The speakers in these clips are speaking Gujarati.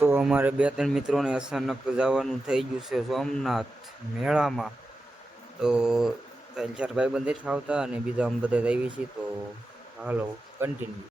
તો અમારે 2-3 મિત્રોને અચાનક જવાનું થઈ ગયું છે સોમનાથ મેળામાં। તો 3-4 ભાઈબંધ જ આવતા અને બીજા અમે બધા આવી છીએ। તો હાલો કન્ટિન્યુ।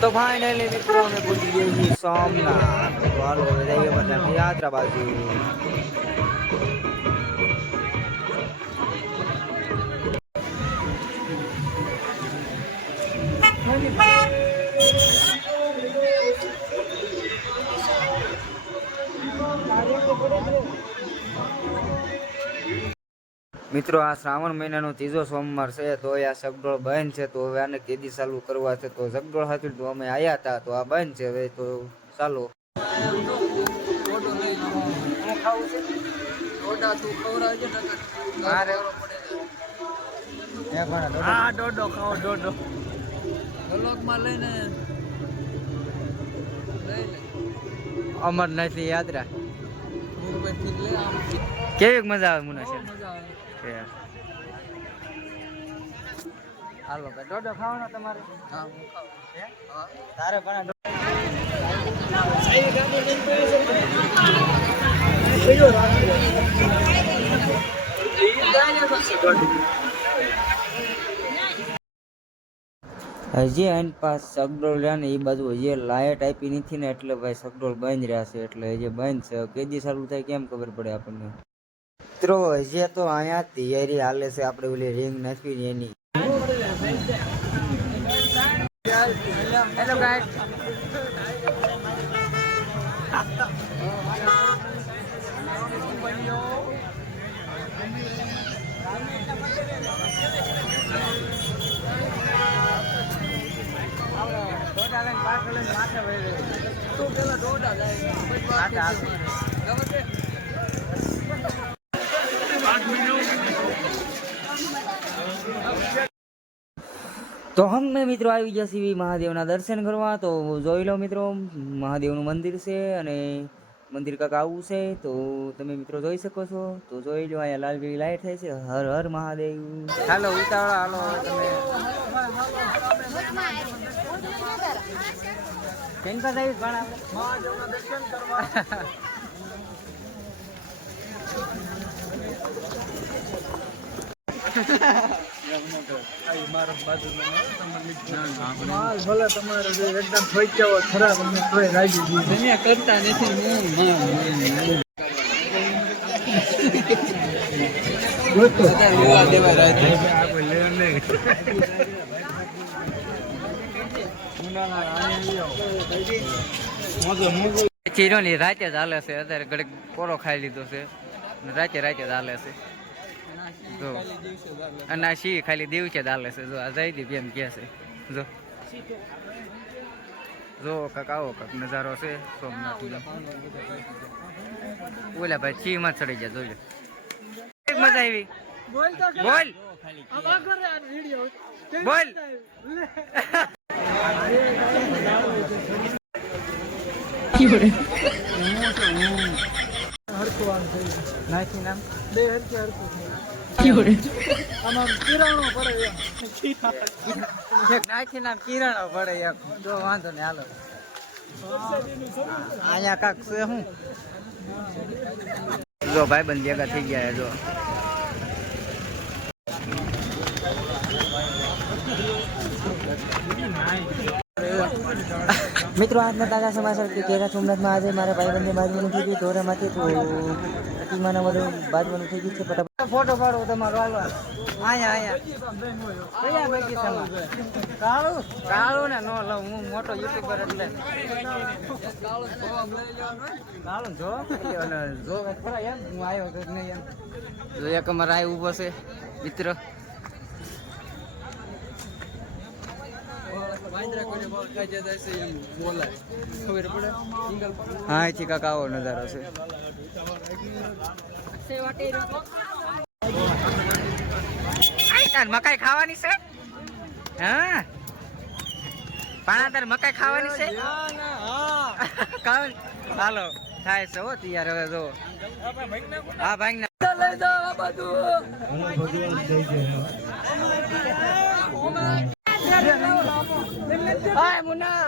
तो फाइनली मित्रों में पहुंच गए છીએ સોમનાથ। તો હાલો હવે જઈએ બધા યાત્રા બાજુ। મિત્રો આ શ્રાવણ મહિનાનો ત્રીજો સોમવાર છે। તો આ સગડોળ બંધ છે। તો હવે આને કેદી ચાલુ કરવા છે। તો સગડોળ હાથું તો અમે આવ્યા હતા તો આ બંધ છે। હવે તો ચાલો અમરનાથ ની યાત્રા કેવી મજા આવે મુના છે। હાલો ભાઈ ડોડો ખાવાનો તમારે? હા હું ખાઉં। તારે પણ હજી એન પાસ સગડોળ રહ્યા ને એ બાજુ હજી લાઇટ આપી નથી ને એટલે ભાઈ સગડોળ બંધ રહ્યા છે। એટલે હજી બંધ છે। કેદી ચાલુ થાય કેમ ખબર પડે આપણને। મિત્રો હજી તો અહીંયા તૈયારી હાલે છે। આપણે ઓલી રિંગ નાખી એની। હેલો ગાઈસ તો હમે મિત્રો આવી ગયા છીએ મહાદેવના દર્શન કરવા। તો જોઈ લો મિત્રો મહાદેવનું મંદિર છે અને મંદિર કાંક આવું છે। તો તમે મિત્રો જોઈ શકો છો। તો જોઈ લો અહીંયા લાલ પીળી લાઈટ થાય છે। હર હર મહાદેવ। હાલો ઉતાવળા હાલો તમે કેમ કા જઈશ પણ મહાદેવના દર્શન કરવા। ચીરો ની રાતે જ હાલે છે। અત્યારે ઘડીક કોરો ખાઈ લીધો છે। રાતે જ હાલે છે। જો અને શી ખાલી દિવસે જ હાલે છે। જો આ જયદીપ એમ કે છે। જો જો કાક આવો કાક નજારો છે સોમનાથ નો। ઓલા ભાઈ ચી માં ચડી ગયા જોઈ મજા આવી। બોલ બોલ નાખી નામ બે હરકી નાખી નામ કિરણો પડે એમ। જો વાંધો ને હાલો અહીંયા કાક છે હું જો ભાઈ બંધ ભેગા થઈ ગયા। જો મિત્રો આજના તાજા સમાચાર કે કેરા સોમનાથમાં આજે મારા ભાઈબંધને બાજવાનું થઈ ગયું ધોરામાંથી। તો પ્રતિમાના વડે બાજવાનું થઈ ગયું છે। ફટાફટ ફોટો પાડો તમારો હાલો અહીંયા કાળું ને નો લઉં હું મોટો યુટ્યુબર એટલે કાળું જો જો ખરા એમ હું આવ્યો તો નહીં એમ। જો એક અમારે આ ઊભો છે મિત્ર। હા અહીંથી કાંક આવો નજારો છે. મકાઈ ખાવાની છે? હા પાણાદાર મકાઈ ખાવાની છે? હાલો થાય છે હો તૈયાર હવે જો. હા ભાઈ લઈ જાઓ બધું. હાય મુન્ના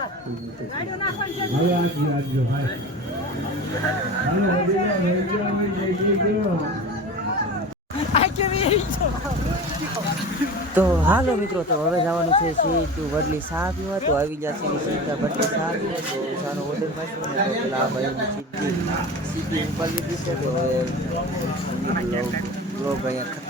તો હાલો મિત્રો, તો હવે જવાનું છે સીધું વડલી ચા પીવા. તો આવી જશે સીધા વડલી ચા પીવા. તો ચાનો ઓર્ડર પાછું પેલા ભાઈ સીધી ઉપાડી દીધી છે. તો હવે બ્લોગ અહીંયા